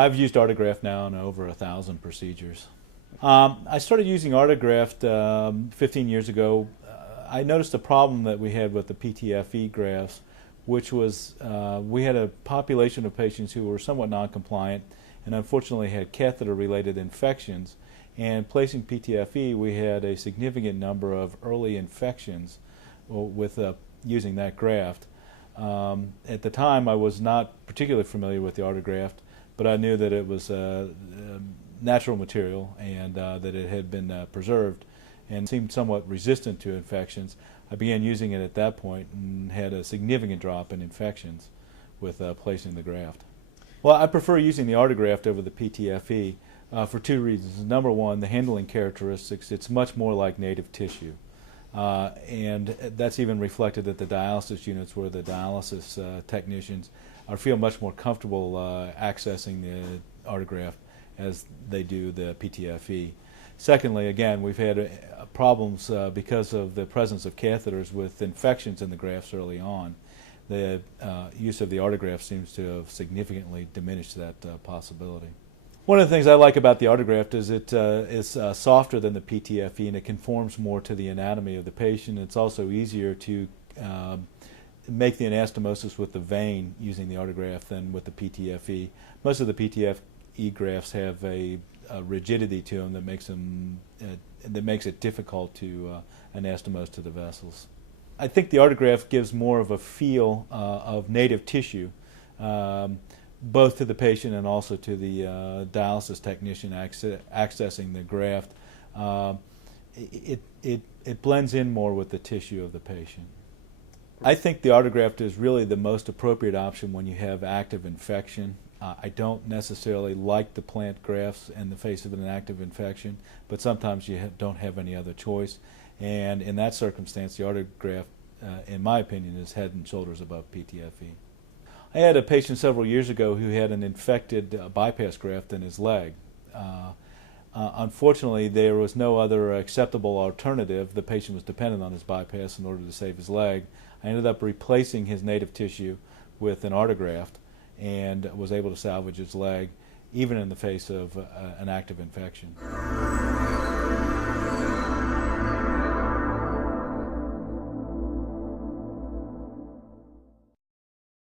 I've used Artegraft now in over 1,000 procedures. I started using Artegraft 15 years ago. I noticed a problem that we had with the ePTFE grafts, which was we had a population of patients who were somewhat non-compliant and unfortunately had catheter-related infections. And placing ePTFE, we had a significant number of early infections with using that graft. At the time, I was not particularly familiar with the Artegraft, but I knew that it was natural material and that it had been preserved and seemed somewhat resistant to infections. I began using it at that point and had a significant drop in infections with placing the graft. Well, I prefer using the Artegraft over the ePTFE for two reasons. Number one, the handling characteristics. It's much more like native tissue. And that's even reflected at the dialysis units where the dialysis technicians feel much more comfortable accessing the Artegraft as they do the ePTFE. Secondly, again, we've had problems because of the presence of catheters with infections in the grafts early on. The use of the Artegraft seems to have significantly diminished that possibility. One of the things I like about the Artegraft is it is softer than the ePTFE and it conforms more to the anatomy of the patient. It's also easier to make the anastomosis with the vein using the Artegraft than with the ePTFE. Most of the ePTFE grafts have a rigidity to them that makes it difficult to anastomose to the vessels. I think the Artegraft gives more of a feel of native tissue, both to the patient and also to the dialysis technician accessing the graft. It blends in more with the tissue of the patient. I think the Artegraft is really the most appropriate option when you have active infection. I don't necessarily like the plant grafts in the face of an active infection, but sometimes you don't have any other choice. And in that circumstance, the Artegraft, in my opinion, is head and shoulders above ePTFE. I had a patient several years ago who had an infected bypass graft in his leg. Unfortunately, there was no other acceptable alternative. The patient was dependent on his bypass in order to save his leg. I ended up replacing his native tissue with an Artegraft and was able to salvage his leg even in the face of an active infection.